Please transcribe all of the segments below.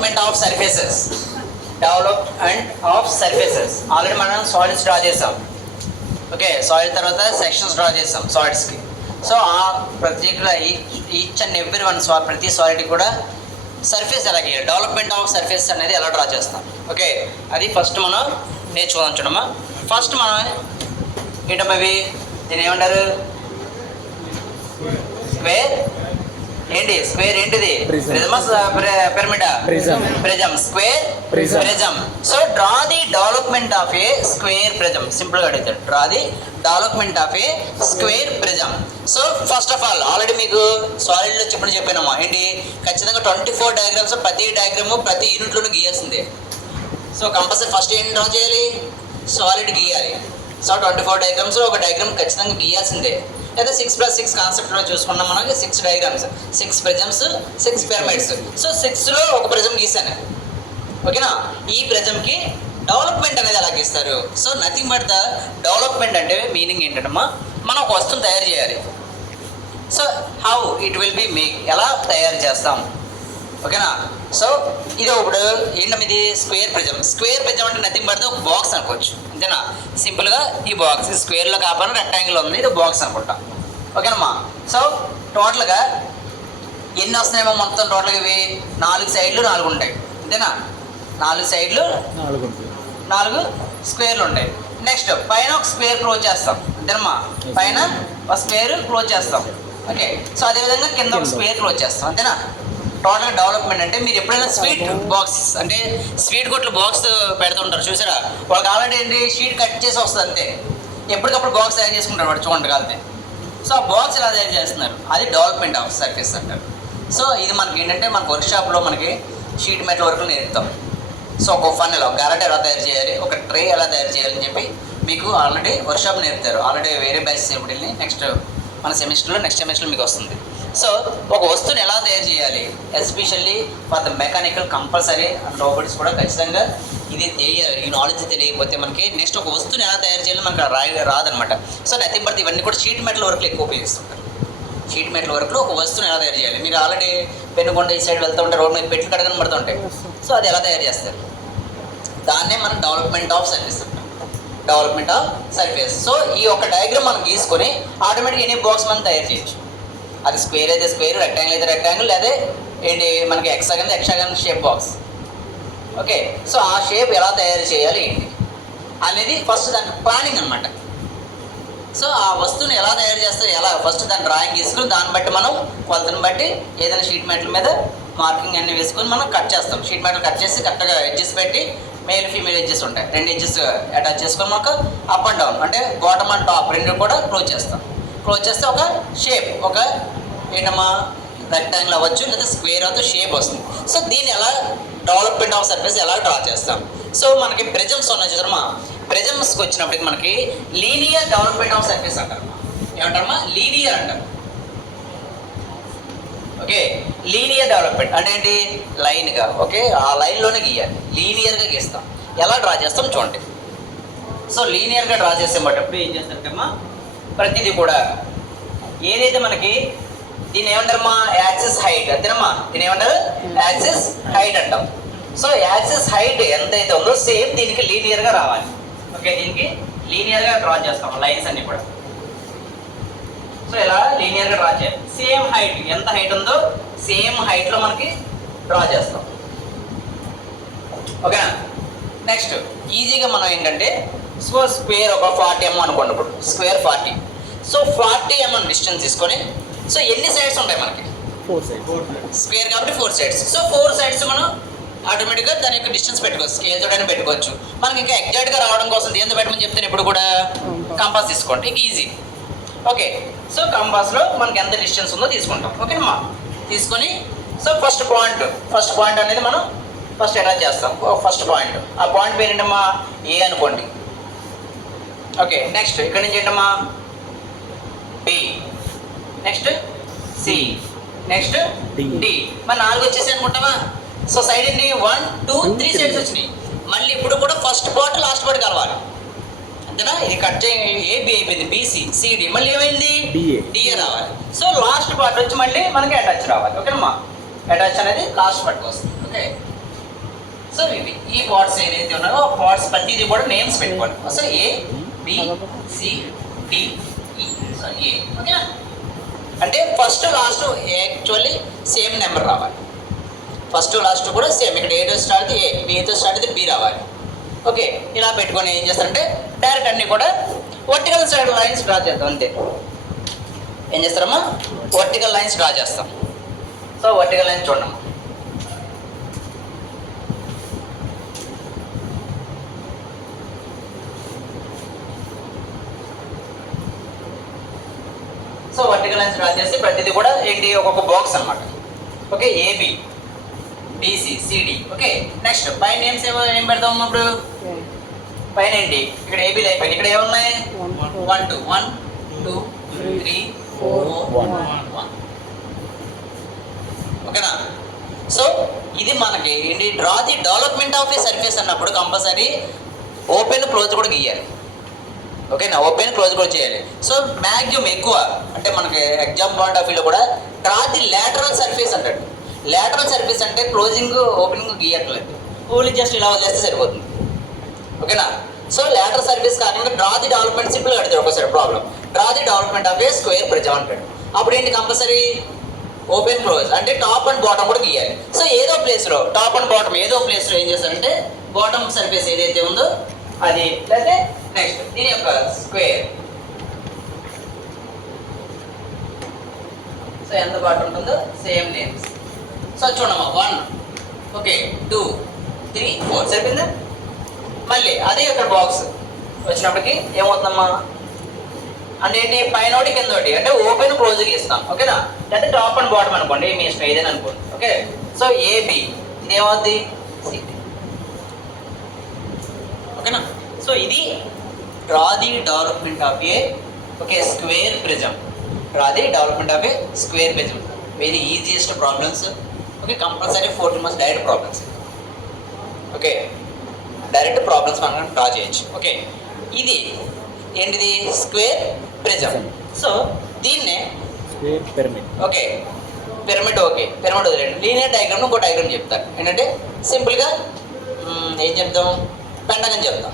Development of surfaces. Development of surfaces already మనం solids draw చేసాం. Okay, soil తర్వాత sections draw చేసాం సాలిడ్స్కి. So ఆ particular each and every one ప్రతి సాలిడ్కి కూడా సర్ఫేస్ ఎలా గీయాలి, డెవలప్మెంట్ ఆఫ్ సర్ఫేస్ అనేది ఎలా డ్రా చేస్తాం. ఓకే, అది ఫస్ట్ మనం నేర్చుకుందాం. చూడమ్మా, ఫస్ట్ మనం ఏంటమ్మా ఇవి, దీని ఏమంటారు, స్క్వేర్ ఏంటి, స్క్వేర్ ఏంటిది, పిరమిడా, prism, square prism. So draw the development of a square prism. సింపుల్గా అడుగుతాడు, draw the development of a square prism. So first of all already మీకు సాలిడ్లో చెప్పానమ్మా ఏంటి, ఖచ్చితంగా 24 డయాగ్రామ్స్, ప్రతి డయాగ్రాము ప్రతి యూనిట్లోనూ గీయాల్సిందే. సో కంపల్సరీ ఫస్ట్ ఏం డ్రా చేయాలి, సాలిడ్ గీయాలి. సో 24 డయాగ్రామ్స్ ఒక డయాగ్రామ్ ఖచ్చితంగా గీయాల్సిందే. లేదా 6+6 కాన్సెప్ట్లో చూసుకున్నాం మనకి 6 డయాగ్రామ్స్, 6 ప్రిజమ్స్, 6 పిరమిడ్స్. సో 6లో ఒక ప్రిజం గీసాను. ఓకేనా, ఈ ప్రిజంకి డెవలప్మెంట్ అనేది ఎలా గీస్తారు. So nothing but the development అంటే మీనింగ్ ఏంటంటమ్మా, మనం ఒక వస్తువుని తయారు చేయాలి. So how it will be make, ఎలా తయారు చేస్తాం. ఓకేనా, సో ఇది ఇప్పుడు ఏంటమ్మా, ఇది స్క్వేర్ ప్రిజం. స్క్వేర్ ప్రిజం అంటే నథింగ్ బట్ ఒక బాక్స్ అనుకోవచ్చు, అంతేనా. సింపుల్గా ఈ బాక్స్ స్క్వేర్లో కాకుండా రెక్టాంగిల్ ఉంది, ఇది బాక్స్ అనుకుంటాం. ఓకేనమ్మా, సో టోటల్గా ఎన్ని వస్తున్నాయేమో మొత్తం టోటల్గా ఇవి 4 సైడ్లు 4 ఉంటాయి, అంతేనా. 4 సైడ్లు 4 స్క్వేర్లు ఉంటాయి. నెక్స్ట్ పైన ఒక స్క్వేర్ క్లోజ్ చేస్తాం, అంతేనమ్మా. పైన ఒక స్క్వేర్ క్లోజ్ చేస్తాం. ఓకే, సో అదేవిధంగా కింద ఒక స్క్వేర్ క్లోజ్ చేస్తాం, అంతేనా. టోటల్ డెవలప్మెంట్ అంటే మీరు ఎప్పుడైనా స్వీట్ బాక్స్ అంటే స్వీట్ కొట్లు బాక్స్ పెడుతుంటారు చూసారా, వాళ్ళకి ఆల్రెడీ ఏంటి షీట్ కట్ చేసి వస్తుంది అంతే, ఎప్పటికప్పుడు బాక్స్ తయారు చేసుకుంటారు వాడు చూడండి కాలితే. సో ఆ బాక్స్ ఎలా తయారు చేస్తున్నారు, అది డెవలప్మెంట్ ఆఫ్ సర్ఫేస్ అంటారు. సో ఇది మనకి ఏంటంటే మన వర్క్షాప్లో మనకి షీట్ మెటల్ వర్క్లు నేర్పుతాం. సో ఒక ఫన్నెల్, ఒక గరిటె ఎలా తయారు చేయాలి, ఒక ట్రే ఎలా తయారు చేయాలని చెప్పి మీకు ఆల్రెడీ వర్క్షాప్ నేర్పుతారు. ఆల్రెడీ వేరే బ్యాచెస్ ఎప్పుడు వెళ్ళి నెక్స్ట్ మన నెక్స్ట్ సెమిస్టర్లో మీకు వస్తుంది. సో ఒక వస్తువుని ఎలా తయారు చేయాలి, especially for the mechanical compulsory robots కూడా ఖచ్చితంగా ఇది తెలియాలి. ఈ నాలెడ్జ్ తెలియకపోతే మనకి నెక్స్ట్ ఒక వస్తువుని ఎలా తయారు చేయాలి మనకు రాదనమాట. సో నథింగ్ బట్ ఇవన్నీ కూడా షీట్ మెటల్ వర్క్లు ఎక్కువ ఉపయోగిస్తుంటారు. షీట్ మెటల్ వర్క్లో ఒక వస్తువుని ఎలా తయారు చేయాలి, మీరు ఆల్రెడీ పెనుకొండ ఈ సైడ్ వెళ్తూ ఉంటే రోడ్ మీద పెట్లు కడగని పడుతుంటాయి. సో అది ఎలా తయారు చేస్తారు, దాన్నే మనం డెవలప్మెంట్ ఆఫ్ సర్ఫేస్ అంటాం, డెవలప్మెంట్ ఆఫ్ సర్ఫేస్. సో ఈ ఒక డయాగ్రామ్ మనం గీసుకొని ఆటోమేటిక్గా ఎనీ బాక్స్ మనం తయారు చేయొచ్చు. అది స్క్వేర్ అయితే స్క్వేర్, రెక్టాంగిల్ అయితే రెక్టాంగిల్, లేదా ఏంటి మనకి ఎక్సాగన్ షేప్ బాక్స్. ఓకే, సో ఆ షేప్ ఎలా తయారు చేయాలి ఏంటి అనేది ఫస్ట్ దాని ప్లానింగ్ అనమాట. సో ఆ వస్తువుని ఎలా తయారు చేస్తారు, ఎలా ఫస్ట్ దాని డ్రాయింగ్ తీసుకుని దాన్ని బట్టి మనం కొలతను బట్టి ఏదైనా షీట్ మెటల్ మీద మార్కింగ్ అన్నీ వేసుకొని మనం కట్ చేస్తాం. షీట్ మెటల్ కట్ చేసి కరెక్ట్గా ఎడ్జెస్ పెట్టి మేల్ ఫీమేల్ ఎడ్జెస్ ఉంటాయి, 2 ఎడ్జెస్ అటాచ్ చేసుకొని మనకు అప్ అండ్ డౌన్ అంటే బాటమ్ అండ్ టాప్ 2 కూడా క్లోజ్ చేస్తాం. క్లోజ్ చేస్తే ఒక షేప్, ఒక ఏంటమ్మా రెక్టాంగిల్ అవ్వచ్చు లేదా స్క్వేర్ అవ్వచ్చు, షేప్ వస్తుంది. సో దీన్ని ఎలా డెవలప్మెంట్ ఆఫ్ సర్ఫేస్ ఎలా డ్రా చేస్తాం. సో మనకి ప్రిజమ్స్ ఉన్నాయి చూసారమ్మా, ప్రిజమ్స్కి వచ్చినప్పటికి మనకి లీనియర్ డెవలప్మెంట్ ఆఫ్ సర్ఫేస్ అంటారు. ఏమంటారమ్మా, లీనియర్ అంటారు. ఓకే, లీనియర్ డెవలప్మెంట్ అంటే ఏంటి, లైన్గా, ఓకే ఆ లైన్లోనే గీయాలి, లీనియర్గా గీస్తాం. ఎలా డ్రా చేస్తాం చూడండి. సో లీనియర్గా డ్రా చేసేటప్పుడు ఏం చేస్తారంటమ్మా, ప్రతిదీ కూడా ఏదైతే మనకి దీన్ని ఏమంటారమ్మా, యాక్సిస్ హైట్, అంతేనమ్మా, దీన్ని ఏమంటారు యాక్సిస్ హైట్ అంటాం. సో యాక్సిస్ హైట్ ఎంతైతే ఉందో సేమ్ దీనికి లీనియర్గా రావాలి. ఓకే, దీనికి లీనియర్గా డ్రా చేస్తాం లైన్స్ అన్ని కూడా. సో ఇలా లీనియర్గా డ్రా చేయాలి. సేమ్ హైట్, ఎంత హైట్ ఉందో సేమ్ హైట్లో మనకి డ్రా చేస్తాం. ఓకేనా, నెక్స్ట్ ఈజీగా మనం ఏంటంటే స్క్వేర్ ఒక 40 mm అనుకోండి, ఇప్పుడు స్క్వేర్ 40. సో 40 mm డిస్టెన్స్ తీసుకొని, సో ఎన్ని సైడ్స్ ఉంటాయి మనకి, 4 sides. స్క్వేర్ కాబట్టి 4 sides. సో 4 sides మనం ఆటోమేటిక్గా దాని యొక్క డిస్టెన్స్ పెట్టుకోవచ్చు, స్కేల్ తోడని పెట్టుకోవచ్చు. మనకి ఇంకా ఎగ్జాక్ట్గా రావడం కోసం దేంతో పెట్టమని చెప్తాను ఇప్పుడు కూడా, కంపాస్ తీసుకోండి, ఇంక ఈజీ. ఓకే, సో కంపాస్లో మనకి ఎంత డిస్టెన్స్ ఉందో తీసుకుంటాం. ఓకేనమ్మా, తీసుకొని సో ఫస్ట్ పాయింట్ అనేది మనం ఫస్ట్ అటాచ్ చేస్తాం. ఫస్ట్ పాయింట్, ఆ పాయింట్ పేరు ఏంటమ్మా, ఏ అనుకోండి. ఓకే, నెక్స్ట్ ఇక్కడ నుంచి ఏంటమ్మా, B, next C, next D. మరి 4 వచ్చేసి అనుకుంటామా. సో సైడ్ ఏంటి 1 2 3 సైడ్స్ వచ్చినాయి. మళ్ళీ ఇప్పుడు కూడా ఫస్ట్ పార్ట్ లాస్ట్ పార్ట్ కలవాలి, అంతేనా. ఇది కట్ చేయి, ఏబి అయిపోయింది, బీసీ సిడి, మళ్ళీ ఏమైంది డిఏ రావాలి. సో లాస్ట్ పార్ట్ వచ్చి మళ్ళీ మనకి అటాచ్ రావాలి. ఓకేనమ్మా, అటాచ్ అనేది లాస్ట్ పార్ట్కి వస్తుంది. ఓకే, సో ఇవి ఈ పార్ట్స్ ఏదైతే ఉన్నాయో ఆ పార్ట్స్ ప్రతిదీ కూడా నేమ్స్ పెట్టుకోండి. So A B C D E. So A ఓకేనా. అంటే first last actually same number రావాలి. ఫస్ట్ లాస్ట్ కూడా సేమ్. ఇక్కడ ఏతో స్టార్ట్ ఏ, బితో స్టార్ట్ అయితే బి రావాలి. ఓకే, ఇలా పెట్టుకొని ఏం చేస్తారంటే డైరెక్ట్ అన్నీ కూడా వర్టికల్ సైడ్ లైన్స్ డ్రా చేద్దాం అంతే. ఏం చేస్తారమ్మా, వర్టికల్ లైన్స్ డ్రా చేస్తాం. సో వర్టికల్ లైన్స్ చూడమ్మా. సో వర్టికల్ లైన్స్ డ్రా చేసి ప్రతిదీ కూడా ఏంటి ఒక్కొక్క బాక్స్ అన్నమాట. Okay, AB BC CD. Okay, next పై నేమ్స్ ఏం పెడతాం ఇప్పుడు? పైన ఏంటి, ఇక్కడ ఏబీలు అయిపోయింది. ఇక్కడ ఏమున్నాయి? 1 2 1 2 3 4 1. ఓకేనా. సో ఇది మనకి ఏంటి, draw the development of A surface అన్నప్పుడు కంపల్సరీ ఓపెన్ క్లోజ్ కూడా గీయాలి. ఓకేనా, ఓపెన్ క్లోజ్ కూడా చేయాలి. సో మ్యాక్సిమం ఎక్కువ అంటే మనకి ఎగ్జామ్ పాయింట్ ఆఫ్ వ్యూలో కూడా డ్రా ది లాటరల్ సర్ఫేస్ అంటాడు. లాటరల్ సర్ఫేస్ అంటే క్లోజింగ్ ఓపెనింగ్ గీయట్లేదు, ఓన్లీ జస్ట్ ఇలా వదిలేస్తే సరిపోతుంది. ఓకేనా. సో లాటరల్ సర్ఫేస్ కాకుండా డ్రా ది డెవలప్మెంట్ సింపుల్గా అడుగుతాడు ఒకసారి problem. Draw the development of a square prism అంటాడు. అప్పుడు ఏంటి కంపల్సరీ ఓపెన్ క్లోజ్ అంటే టాప్ అండ్ బాటమ్ కూడా గీయాలి. సో ఏదో ప్లేస్లో టాప్ అండ్ బాటమ్ ఏదో ప్లేస్లో ఏం చేస్తారంటే బాటమ్ సర్ఫేస్ ఏదైతే ఉందో అది, లేకపోతే నెక్స్ట్ దీని యొక్క స్క్వేర్. సో ఎంత పాటు ఉంటుందో సేమ్ నేమ్స్. సో చూడమ్మా 1 ఓకే 2 3 4 సరిపోయిందా. మళ్ళీ అదే ఇక్కడ బాక్స్ వచ్చినప్పటికి ఏమవుతుందమ్మా అంటే ఏంటి, పైన ఒకటి కింద ఒకటి అంటే ఓపెన్ క్లోజ్ గీస్తాం. ఓకేనా, లేకపోతే టాప్ అండ్ బాటమ్ అనుకోండి, మీ ఇష్టం ఏదైనా అనుకోండి. ఓకే, సో ఏబి ఇది ఏమవుద్ది సిడి. ఓకేనా. సో ఇది draw the development of A okay square prism. Draw the development of a square prism. Very easiest problems. Okay, compulsory 14 months direct problems. Okay, direct problems మనం draw చేయొచ్చు. Okay, ఇది ఏంటిది square prism. So దీన్నే pyramid. Okay pyramid. Okay pyramid వదిలేండి. Linear diagram ఇంకో diagram చెప్తారు. ఏంటంటే సింపుల్గా ఏం చెప్తాం, పెంటగన్ చెప్తాం.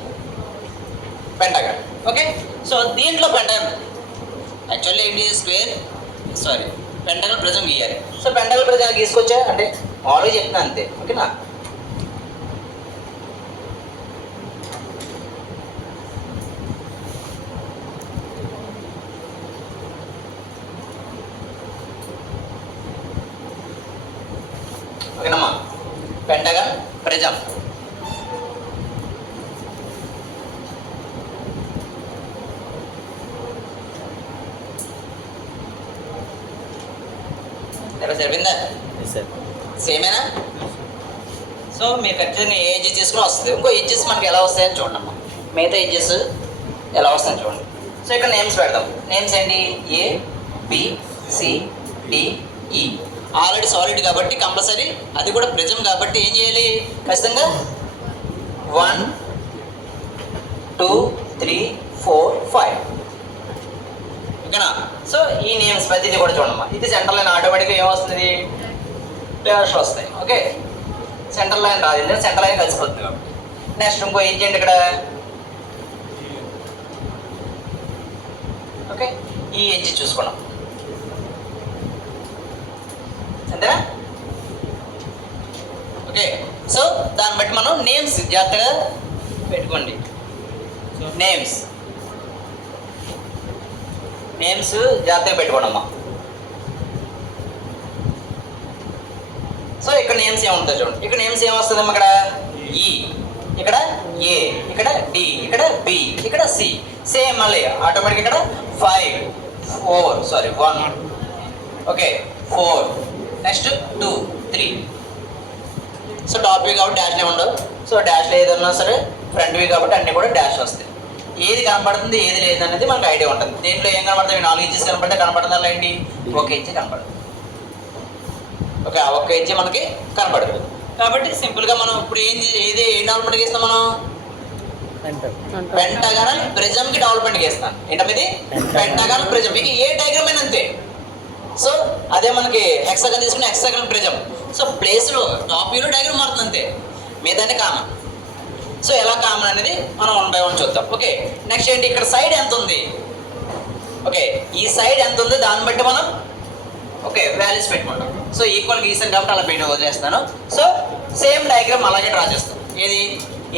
పెంటగన్. ఓకే, సో దీంట్లో పెంటగన్ యాక్చువల్లీ ఏంటి స్క్వేర్ సారీ పెంటగన్ ప్రిజం గీయాలి. సో పెంటగన్ ప్రిజం గీసుకొచ్చా అంటే మామూలుగా చెప్తున్నా అంతే. ఓకేనా. ఓకేనమ్మా, పెంటగన్ ప్రిజం. సరిపోయిందా? సేమేనా? సో మీరు ఖచ్చితంగా ఏ ఎడ్జెస్ తీసుకుని వస్తుంది. ఇంకో ఎడ్జెస్ మనకి ఎలా వస్తాయని చూడండి అమ్మా. మిగతా ఎడ్జెస్ ఎలా వస్తాయని చూడండి. సో ఇక్కడ నేమ్స్ పెడతాం. నేమ్స్ ఏంటి, ఏ బి సి డి ఈ. ఆల్రెడీ సాలిడ్ కాబట్టి కంపల్సరీ అది కూడా ప్రిజం కాబట్టి ఏం చేయాలి ఖచ్చితంగా 1 2 3 4 5. ఓకేనా. సో ఈ నేమ్స్ ప్రతిదీ కూడా చూడమ్మా. ఇది సెంటర్ లైన్ ఆటోమేటిక్గా ఏమొస్తుంది, డాష్ వస్తాయి. ఓకే, సెంటర్ లైన్ రాదు, ఎందుకంటే సెంటర్ లైన్ కలిసిపోతుంది కాబట్టి. నెక్స్ట్ ఇంకో ఏం చేయండి ఇక్కడ. ఓకే, ఈ ఎడ్జ్ చూసుకున్నాం అంతేనా. ఓకే, సో దాన్ని బట్టి మనం నేమ్స్ జాగ్రత్తగా పెట్టుకోండి. నేమ్స్ జాగ్రత్తగా పెట్టుకోండి అమ్మా. సో ఇక్కడ నేమ్స్ ఏముంటాయి చూడండి. ఇక్కడ నేమ్స్ ఏమొస్తుందమ్మా, ఇక్కడ ఈ, ఇక్కడ ఏ, ఇక్కడ డి, ఇక్కడ బి, ఇక్కడ సి. సేమ్ మళ్ళీ ఆటోమేటిక్ ఇక్కడ 1 okay 4 next 2 3. So top view కాబట్టి డాష్లే ఉండవు. సో డాష్లో ఏదన్నా సరే ఫ్రంట్ వ్యూ కాబట్టి అన్నీ కూడా డాష్ వస్తాయి. ఏది కనపడుతుంది ఏది లేదు అనేది మనకు ఐడియా ఉంటుంది. దీంట్లో ఏం కనపడుతుంది, 4 ఇంచెస్ కనపడితే కనపడుతుంది అలా ఏంటి 1 ఇంచ్ కనపడుతుంది. ఓకే, ఆ 1 ఇంచ్ మనకి కనపడుతుంది కాబట్టి సింపుల్గా మనం ఇప్పుడు ఏది ఏ డెవలప్మెంట్కి ఇస్తాం మనం, పెంటగానల్ ప్రిజంకి డెవలప్మెంట్కి ఇస్తాం. ఏంటంటే ఇది పెంటగానల్ ప్రిజం. మీకు ఏ డయాగ్రామ్ అయినా అంతే. సో అదే మనకి హెక్సాగన్ తీసుకుని హెక్సాగన్ ప్రిజం. సో ప్లేస్లో టాప్ వ్యూలో డయాగ్రామ్ మారుతుంది అంతే. మీదనే కామన్. సో ఎలా కామన్ అనేది మనం 1 by 1 చూద్దాం. ఓకే, నెక్స్ట్ ఏంటి, ఇక్కడ సైడ్ ఎంత ఉంది, ఓకే ఈ సైడ్ ఎంత ఉంది దాన్ని బట్టి మనం ఓకే వాల్యూస్ పెట్టుకుంటాం. సో ఈక్వల్ గీసాను కాబట్టి అలా పెట్టి వదిలేస్తాను. సో సేమ్ డయాగ్రామ్ అలాగే డ్రా చేస్తాం. ఏది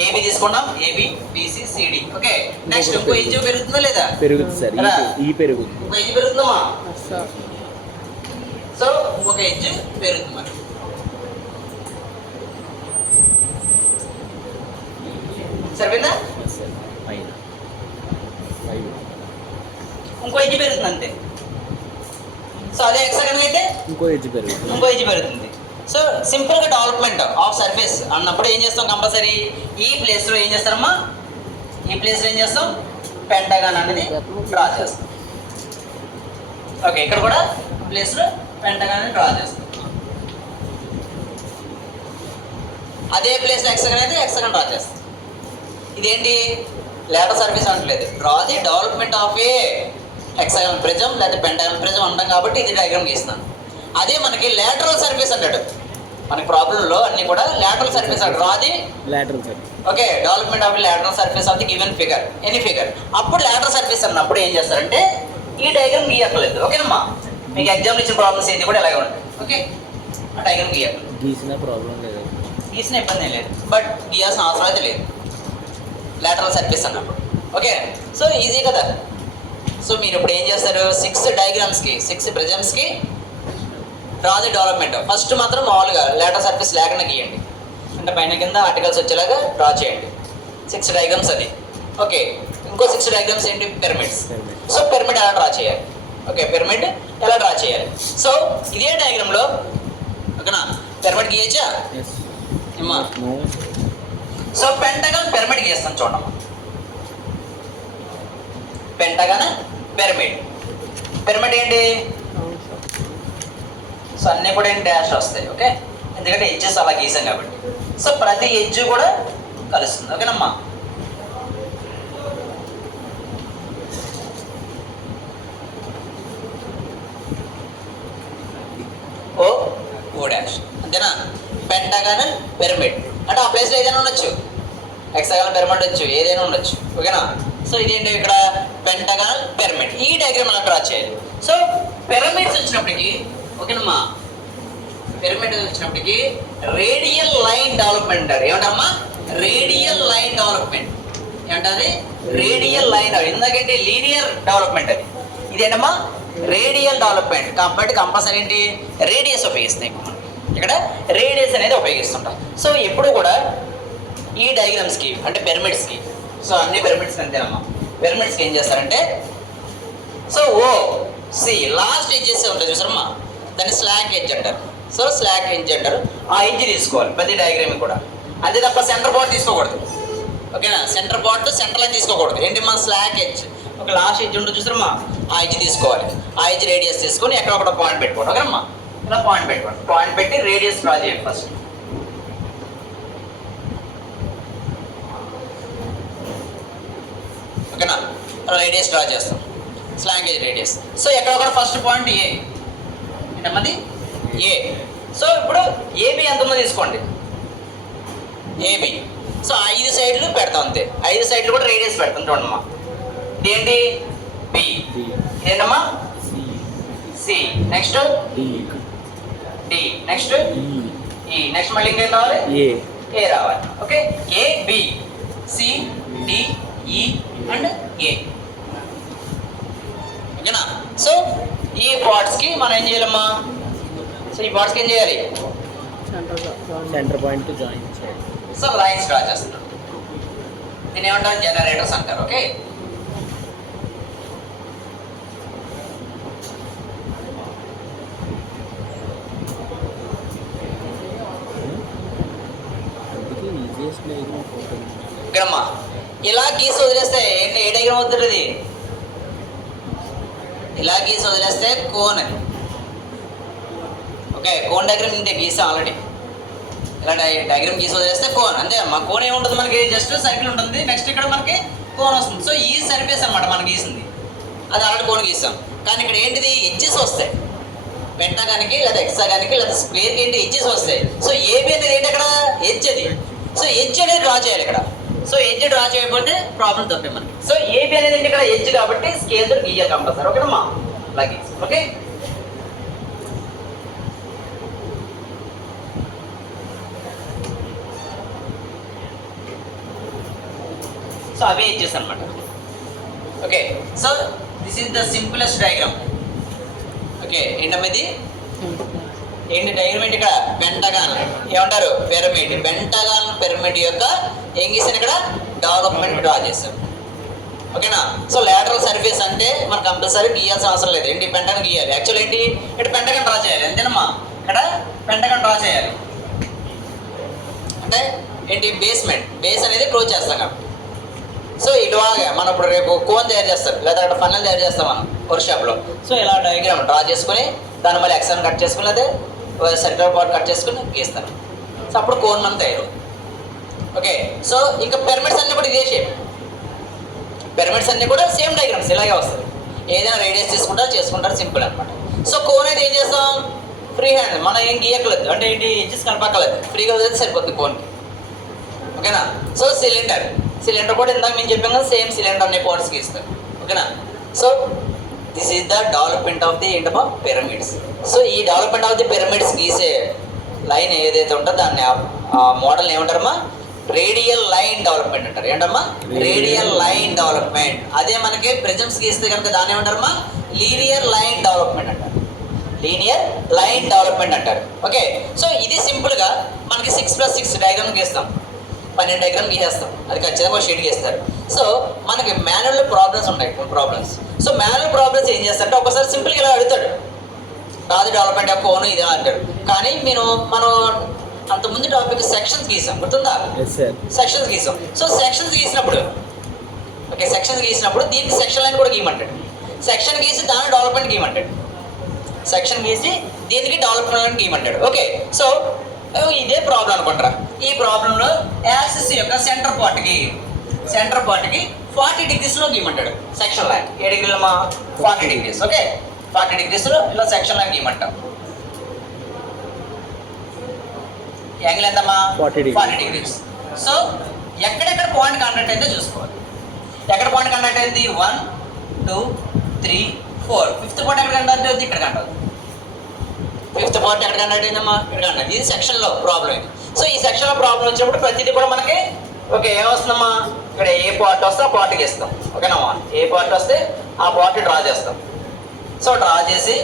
ఏబి తీసుకున్నాం, A B BC CD. Okay, next ఇంకో ఎడ్జ్ పెరుగుతుందా లేదా? పెరుగుతుంది సార్, ఈ పెరుగుతుంది. ఇంకో ఎడ్జ్ పెరుగుతుందమ్మా. సో ఒక ఎడ్జ్ పెరుగుతుంది మరి. సరిపోయిందా? ఇంకో ఎడ్జ్ పెరుగుతుంది అంతే. సో అదే హెక్సాగన్ అయితే ఇంకో ఎడ్జ్ పెరుగుతుంది. సో సింపుల్గా డెవలప్మెంట్ ఆఫ్ సర్ఫేస్ అన్నప్పుడు ఏం చేస్తాం, కంపల్సరీ ఈ ప్లేస్లో ఏం చేస్తారమ్మా, ఈ ప్లేస్లో ఏం చేస్తాం, పెంటగాన్ అనేది డ్రా చేస్తాం. ఓకే, ఇక్కడ కూడా ప్లేస్లో పెంటగాన్ అనేది డ్రా చేస్తాం. అదే ప్లేస్లో హెక్సాగన్ అయితే హెక్సాగన్ డ్రా చేస్తాం. ఇదేంటి లేటర్ సర్ఫేస్ అనట్లేదు, draw the development of A hexagon prism లేదా పెంటగాన్ ప్రిజం అంటాం కాబట్టి ఇది డయాగ్రామ్ గీస్తున్నాను. అదే మనకి లేటరల్ సర్ఫేస్ అంటాడు, మనకి ప్రాబ్లంలో అన్ని కూడా లేటరల్ సర్ఫేస్ అంటారు. Draw the lateral surface, okay development of lateral surface of the given figure, any figure. అప్పుడు లేటరల్ సర్ఫేస్ అన్నప్పుడు ఏం చేస్తారంటే ఈ డయాగ్రామ్ గీయక్కర్లేదు. ఓకేనమ్మా, మీకు ఎగ్జామ్ ఇచ్చిన ప్రాబ్లమ్స్ ఏంటి కూడా ఇలాగే ఉంటాయి. ఓకే, ఆ డయాగ్రామ్ గీయక్కర్లేదు, గీసిన ప్రాబ్లం లేదు, గీసిన ఇబ్బంది లేదు, బట్ గీయాల్సిన అవసరం అయితే లేదు లేటరల్ సర్ఫేస్ అన్నప్పుడు. ఓకే, సో ఈజీ కదా. సో మీరు ఇప్పుడు ఏం చేస్తారు, 6 డయాగ్రామ్స్కి 6 ప్రిజమ్స్కి డ్రా ది డెవలప్మెంట్. ఫస్ట్ మాత్రం మామూలుగా లేటర్ సర్ఫేస్ లేకుండా గీయండి, అంటే పైన కింద ఆర్టికల్స్ వచ్చేలాగా డ్రా చేయండి. 6 డయాగ్రామ్స్ అది. ఓకే, ఇంకో 6 డయాగ్రామ్స్ ఏంటి, పిరమిడ్స్. సో పిరమిడ్ ఎలా డ్రా చేయాలి, ఓకే పిరమిడ్ ఎలా డ్రా చేయాలి. సో ఇదే డయాగ్రామ్లో ఓకేనా పిరమిడ్ గీయచ్చా అమ్మా. సో పెంటగాన్ పిరమిడ్ గీస్తాం చూడమ్మా. పెంటగాన్ పిరమిడ్, పిరమిడ్ ఏంటి, సో అన్నీ కూడా ఏంటి డాష్ వస్తాయి. ఓకే, ఎందుకంటే ఎడ్జెస్ అలా గీసాం కాబట్టి. సో ప్రతి ఎడ్జ్ కూడా కలుస్తుంది. ఓకేనమ్మా. ఓ డాష్ అంతేనా. పెంటగాన్ పిరమిడ్ అంటే ఆ ప్లేస్లో ఏదైనా ఉండొచ్చు, హెక్సాగన్ పిరమిడ్ ఉండొచ్చు, ఏదైనా ఉండొచ్చు. ఓకేనా. సో ఇదేంటి ఇక్కడ పెంటగాన్ పిరమిడ్. ఈ డయాగ్రామ్ అలా డ్రా చేయాలి. సో పిరమిడ్స్ వచ్చినప్పటికీ ఓకేనమ్మా, పిరమిడ్ వచ్చినప్పటికీ రేడియల్ లైన్ డెవలప్మెంట్ అంటారు. ఏమంటారమ్మా, రేడియల్ లైన్ డెవలప్మెంట్ ఏమంటారు, రేడియల్ లైన్. ఎందుకంటే లీనియర్ డెవలప్మెంట్ అది. ఇదేంటమ్మా రేడియల్ డెవలప్మెంట్ కాబట్టి కంపల్సరీ ఏంటి రేడియస్ ఉపయోగిస్తాయి. ఇక్కడ రేడియస్ అనేది ఉపయోగిస్తుంటాం. సో ఎప్పుడు కూడా ఈ డయాగ్రామ్స్కి అంటే పిరమిడ్స్కి, సో అన్ని పిరమిడ్స్ అంతేనమ్మా, పిరమిడ్స్కి ఏం చేస్తారంటే సో ఓ సి లాస్ట్ ఎడ్జెస్ ఉంటుంది చూసారమ్మా, దాన్ని స్లాక్ ఎడ్జ్ అంటారు. సో స్లాక్ ఎడ్జ్ అంటారు. ఆ ఎడ్జ్ తీసుకోవాలి ప్రతి డయాగ్రామ్ కూడా, అంతే తప్ప సెంటర్ పార్ట్ తీసుకోకూడదు. ఓకేనా, సెంటర్ పార్ట్ సెంటర్ లైన్ తీసుకోకూడదు. ఏంటి మా స్లాక్ ఎడ్జ్, ఒక లాస్ట్ ఎడ్జ్ ఉంటుంది చూసారమ్మా, ఆ ఎడ్జ్ తీసుకోవాలి. ఆ ఎడ్జ్ రేడియస్ తీసుకొని ఎక్కడ ఒక పాయింట్ పెట్టుకోండి. ఓకేనమ్మా, ఇలా పాయింట్ పెట్టుకోండి. పాయింట్ పెట్టి రేడియస్ డ్రా చేయండి ఫస్ట్. ఓకేనా, రేడియస్ డ్రా చేస్తాం, స్లాంగ్ ఎడ్జ్ రేడియస్. సో ఎక్కడ కూడా ఫస్ట్ పాయింట్ ఏ ఏంటమ్మది ఏ. సో ఇప్పుడు ఏబి ఎంత ఉందో తీసుకోండి, ఏబి. సో 5 సైడ్లు పెడతాం అంతే, 5 సైడ్లు కూడా రేడియస్ పెడతాం చూడమ్మా. ఇదేంటి బి, ఇదేంటమ్మా C, next D, next E, next మళ్ళీ ఇంకేం రావాలి ఏ రావాలి. Okay, A B C D E and A. ఓకేనా. సో ఈ పార్ట్స్కి మనం ఏం చేయాలమ్మా, సో ఈ పార్ట్స్కి ఏం చేయాలి, సెంటర్ పాయింట్ జాయిన్ చేయాలి. సో లైన్స్ డ్రా చేస్తున్నాం. దీన్ని ఏమంటారు, జనరేటర్స్ అంటారు. ఓకే, ఇక్కడమ్మా ఇలా గీసి వదిలేస్తే ఏంటి, ఏ డయాగ్రామ్ అవుతుంది, ఇలా గీసి వదిలేస్తే కోన్ అది. ఓకే, కోన్ డయాగ్రామ్ ఇంతే గీసాం ఆల్రెడీ. ఇలా డయాగ్రామ్ గీసి వదిలేస్తే కోన్ అంతే అమ్మా. కోన్ ఏముంటుంది మనకి, జస్ట్ సర్కిల్ ఉంటుంది, నెక్స్ట్ ఇక్కడ మనకి కోన్ వస్తుంది. సో ఈ సర్ఫేస్ అనమాట మనం గీసింది, అది ఆల్రెడీ కోన్ గీసాం. కానీ ఇక్కడ ఏంటిది ఎడ్జెస్ వస్తాయి, పెంటగానికి లేదా హెక్సాగానికి లేదా స్క్వేర్కి ఏంటి ఎడ్జెస్ వస్తాయి. సో ఏబి అనేది ఏంటి అక్కడ ఎడ్జ్ అది. సో ఎడ్జ్ అనేది డ్రా చేయాలి ఇక్కడ. సో ఎడ్జ్ డ్రా చేయకపోతే ప్రాబ్లం తప్పే మనకి. సో ఏబి అనేది ఏంటి ఇక్కడ ఎడ్జ్ కాబట్టి స్కేల్ తో గీయాలి కంపల్సరీ. ఓకేనమ్మా, అలాగే ఓకే. సో అవే ఎడ్జెస్ అనమాట. Okay, so this is the simplest diagram. Okay, ఏంటమ్మది ఏంటి డయాగ్రామ్ ఏంటి ఇక్కడ? పెంటగాన్ ఏమంటారు? పిరమిడ్. పెంటగాన్ పిరమిడ్ యొక్క ఏం గీసాను ఇక్కడ? డెవలప్మెంట్ డ్రా చేశాం. ఓకేనా? సో లాటరల్ సర్ఫేస్ అంటే మనం కంపల్సరీ గీయాల్సిన అవసరం లేదు. ఏంటి? పెంటగాన్ గీయాలి. యాక్చువల్ ఏంటి ఇక్కడ పెంటగాన్ డ్రా చేయాలి అంతేనమ్మా. ఇక్కడ పెంటగాన్ డ్రా చేయాలి అంటే ఏంటి? బేస్ అనేది క్లోజ్ చేస్తాం కాబట్టి. సో ఇలాగా మనం ఇప్పుడు రేపు కోన్ తయారు చేస్తారు లేదా అక్కడ ఫన్నల్ తయారు చేస్తాం మనం వర్క్ షాప్లో. సో ఇలా డయాగ్రామ్ డ్రా చేసుకుని దాని మళ్ళీ ఎక్సన్ కట్ చేసుకుని అదే సర్కిల్ పార్ట్ కట్ చేసుకుని గీస్తారు. సో అప్పుడు కోన్ మనం తయారు. ఓకే, సో ఇంకా పిరమిడ్స్ అన్నీ కూడా ఇదే షేప్. పిరమిడ్స్ అన్నీ కూడా సేమ్ డయాగ్రామ్స్ ఇలాగే వస్తాయి. ఏదైనా రేడియస్ తీసుకుంటారు చేసుకుంటారు, సింపుల్ అనమాట. సో కోన్ అయితే ఏం చేస్తాం? ఫ్రీ హ్యాండ్, మనం ఏం గీయక్కలేదు అంటే ఏంటి ఎడ్జెస్ కలపక్కలేదు, ఫ్రీగా వదిలితే సరిపోతుంది కోన్కి. ఓకేనా? సో సిలిండర్ కూడా ఇందాక మేము చెప్పాం కదా, సేమ్ సిలిండర్ అనే పార్ట్స్ గీస్తారు. ఓకేనా? So this is the development of the ఏంటమ్మా పిరమిడ్స్. సో ఈ డెవలప్మెంట్ ఆఫ్ ది పిరమిడ్స్ గీసే లైన్ ఏదైతే ఉంటుందో దాన్ని ఆ మోడల్ ఏమంటారమ్మా? రేడియల్ లైన్ డెవలప్మెంట్ అంటారు. ఏంటమ్మా? Radial line development. అదే మనకి ప్రిజమ్స్ గీస్తే కనుక దాన్ని ఏమంటారమ్మా? లీనియర్ లైన్ డెవలప్మెంట్ అంటారు. లీనియర్ లైన్ డెవలప్మెంట్ అంటారు. ఓకే, సో ఇది సింపుల్గా మనకి 6+6 డయాగ్రామ్ గీస్తాం, 12 డయాగ్రామ్ గీసేస్తాం. అది ఖచ్చితంగా షీట్ గీస్తారు. సో మనకి మాన్యువల్ ప్రాబ్లమ్స్ ఉన్నాయి, ప్రాబ్లమ్స్. సో మాన్యువల్ ప్రాబ్లమ్స్ ఏం చేస్తారంటే ఒకసారి సింపుల్గా ఇలా అడుగుతాడు, రాదు డెవలప్మెంట్ ఆఫ్ కోన్ ఇదే అంటాడు. కానీ మనం అంతకుముందు టాపిక్ సెక్షన్స్ గీసాం, గుర్తుందా? సెక్షన్స్ గీసాం. సో సెక్షన్స్ గీసినప్పుడు ఓకే, సెక్షన్స్ గీసినప్పుడు దీనికి సెక్షన్ లైన్ కూడా గీయమంటాడు. సెక్షన్ గీసి దాని డెవలప్మెంట్ గీయమంటాడు. సెక్షన్ గీసి దీనికి డెవలప్మెంట్ లైన్ గీయమంటాడు. ఓకే, సో ఇదే ప్రాబ్లం అనుకుంటారా? ఈ ప్రాబ్లంలో యాక్సిస్ యొక్క సెంటర్ పార్ట్కి 40 డిగ్రీస్లో గీయమంటాడు సెక్షన్ లైన్. ఏ డిగ్రీలమ్మా? 40 డిగ్రీస్. ఓకే, 40 డిగ్రీస్లో ఇలా సెక్షన్ లైన్ గీయమంటాం. యాంగిల్ ఎంతమ్మా? 40 డిగ్రీస్. సో ఎక్కడెక్కడ పాయింట్ కాంటాక్ట్ అయితే చూసుకోవాలి. ఎక్కడ పాయింట్ కాంటాక్ట్ అయింది? 1 2 3 4. ఫిఫ్త్ పాయింట్ ఎక్కడ కాంటాక్ట్ అవుతుంది? ఇక్కడ కాంటాక్ట్. ఫిఫ్త్ పాయింట్ ఎక్కడ కాంటాక్ట్ అయిందమ్మా? ఇక్కడ కాంటాక్ట్. ఇది సెక్షన్లో ప్రాబ్లం ఇది. సో ఈ సెక్షన్లో ప్రాబ్లం వచ్చినప్పుడు ప్రతిదీ కూడా మనకి ఓకే ఏమొస్తుందమ్మా? ఇక్కడ ఏ పార్ట్ వస్తే ఆ పార్ట్కి ఇస్తాం. ఓకేనమ్మా? ఏ పార్ట్ వస్తే ఆ పార్ట్ డ్రా చేస్తాం. సో డ్రా చేసి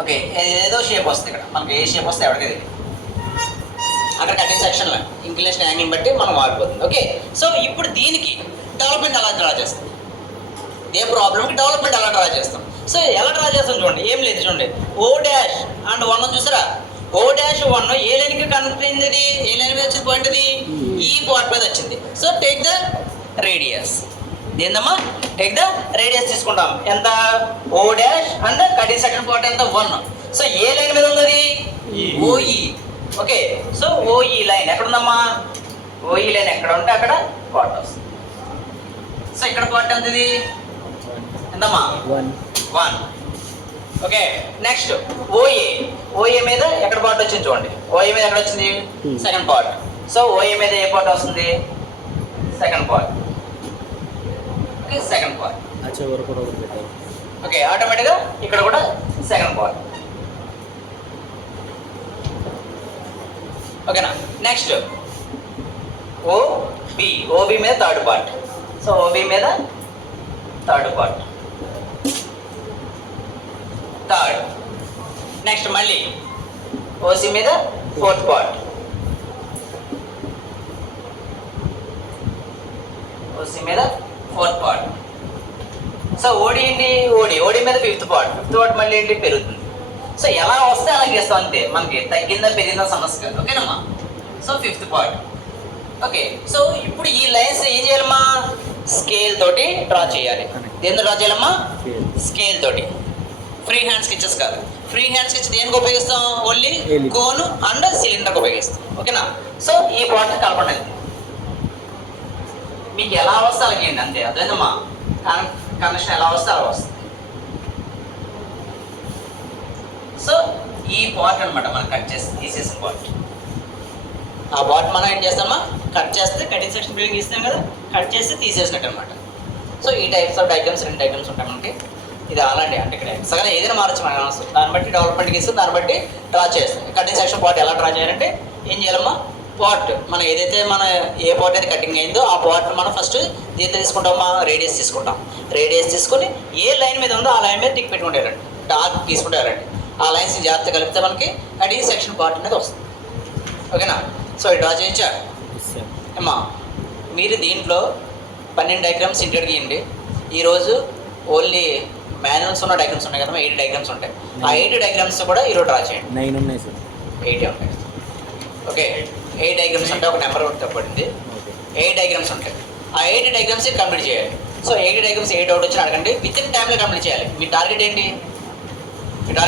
ఓకే ఏదో షేప్ వస్తుంది ఇక్కడ మనకి. ఏ షేప్ వస్తే ఎవరికి తెలియదు. అక్కడ కటింగ్ సెక్షన్లో ఇంక్లినేషన్ యాంగిల్ బట్టి మనం మారిపోతుంది. ఓకే, సో ఇప్పుడు దీనికి డెవలప్మెంట్ ఎలా డ్రా చేస్తాం? ఏ ప్రాబ్లంకి డెవలప్మెంట్ ఎలా డ్రా చేస్తాం? సో ఎలా డ్రా చేస్తాం చూడండి, ఏం లేదు చూడండి. O'(1) చూసారా? O'(1) ఏ లైన్కి కనెక్ట్ అయింది? ఇది ఏ లైన్ మీద వచ్చింది పాయింట్? ఇది ఈ పాయింట్ మీద వచ్చింది. So take the radius. ఏందమ్మా? టేక్ ద రేడియస్ తీసుకుంటాం. ఎంత? O' and cutting second part ఎంత? 1. సో ఏ లైన్ మీద ఉంది? OE. Okay, so OE line ఎక్కడ ఉందమ్మా? OE లైన్ ఎక్కడ ఉంటే అక్కడ పార్ట్ వస్తుంది. సో ఇక్కడ పార్ట్ ఎంత? ఇది ఎంతమ్మా? 1. ఓకే, నెక్స్ట్ OA మీద ఎక్కడ పార్ట్ వచ్చింది చూడండి. OA మీద ఎక్కడ వచ్చింది? Second part. సో OA మీద ఏ పార్ట్ వస్తుంది? Second part. Okay, second part. Okay, ఆటోమేటిక్గా ఇక్కడ కూడా సెకండ్ పార్ట్. ఓకేనా? నెక్స్ట్ OB మీద థర్డ్ పార్ట్. సో OB మీద థర్డ్ పార్ట్. నెక్స్ట్ మళ్ళీ OC మీద ఫోర్త్ పార్ట్. OC మీద ఫోర్త్ పార్ట్. సో OD ఏంటి? OD మీద ఫిఫ్త్ పార్ట్ మళ్ళీ ఏంటి? పెరుగుతుంది. సో ఎలా వస్తే అలా గీస్తాం అంతే, మనకి తగ్గిందా పెరిగిందా సమస్య కాదు. ఓకేనమ్మా? So fifth part. Okay, so ఇప్పుడు ఈ లైన్స్ ఏం చేయాలమ్మా? స్కేల్ తోటి డ్రా చేయాలి. దేంతో డ్రా చేయాలమ్మా? స్కేల్ తోటి. ఫ్రీ హ్యాండ్ స్కెచెస్ కాదు. ఫ్రీ హ్యాండ్ స్కెచ్ దేనికి ఉపయోగిస్తాం? ఓన్లీ కోన్ అండ్ సిలిండర్కి ఉపయోగిస్తాం. ఓకేనా? సో ఈ పార్ట్ కలపండి. మీకు ఎలా వస్తే అలా గీయండి అంతే. అదేనమ్మా? కనెక్షన్ ఎలా వస్తే అలా వస్తుంది. సో ఈ పార్ట్ అనమాట మనం కట్ చేసి తీసేసిన పార్ట్. ఆ బాట్ మనం ఏం చేస్తామా కట్ చేస్తే కటింగ్ సెక్షన్ బిల్డింగ్ ఇస్తాం కదా, కట్ చేస్తే తీసేసినట్టు అనమాట. సో ఈ టైప్స్ ఆఫ్ డయాగ్రామ్స్ 2 డయాగ్రామ్స్ ఉంటాయి మనకి. ఇది అలాంటి అంటే ఇక్కడ సగం ఏదైనా మారచ్చు మన అవసరం, దాన్ని బట్టి డెవలప్మెంట్కి ఇస్తుంది, దాన్ని బట్టి డ్రా చేస్తాం. కటింగ్ సెక్షన్ పార్ట్ ఎలా డ్రా చేయాలంటే ఏం చేయాలమ్మా, పార్ట్ మనం ఏదైతే మన ఏ పార్ట్ అయితే కటింగ్ అయిందో ఆ పార్ట్ మనం ఫస్ట్ దీంతో తీసుకుంటామా, రేడియస్ తీసుకుంటాం. రేడియస్ తీసుకుని ఏ లైన్ మీద ఉందో ఆ లైన్ మీద టిక్ పెట్టుకుంటారండి, డార్క్ తీసుకుంటారండి. ఆ లైన్స్ జాగ్రత్త కలిపితే మనకి కటింగ్ సెక్షన్ పార్ట్ అనేది వస్తుంది. ఓకేనా? సో ఇది డ్రా చేయొచ్చా అమ్మా? మీరు దీంట్లో 12 డయాగ్రామ్స్ ఇంటికి గీయండి. ఈరోజు ఓన్లీ మాన్యువల్స్ ఉన్న డయాగ్రామ్స్ ఉన్నాయి కదా, 8 డయాగ్రామ్స్ ఉంటాయి. ఆ 8 డయాగ్రామ్స్ కూడా ఈరోజు డ్రా చేయండి. 9 ఉన్నాయి సార్. 8 ఉంటాయి. ఓకే, 8 డయాగ్రామ్స్ అంటే ఒక నెంబర్ పడింది. 8 డయాగ్రామ్స్ ఉంటాయి. ఆ 8 డయాగ్రామ్స్ కంప్లీట్ చేయాలి. సో 8 డయాగ్రామ్స్ 8 అవుట్ వచ్చిన అడగండి, విత్ ఇన్ టైంలో కంప్లీట్ చేయాలి. మీ టార్గెట్ ఏంటి?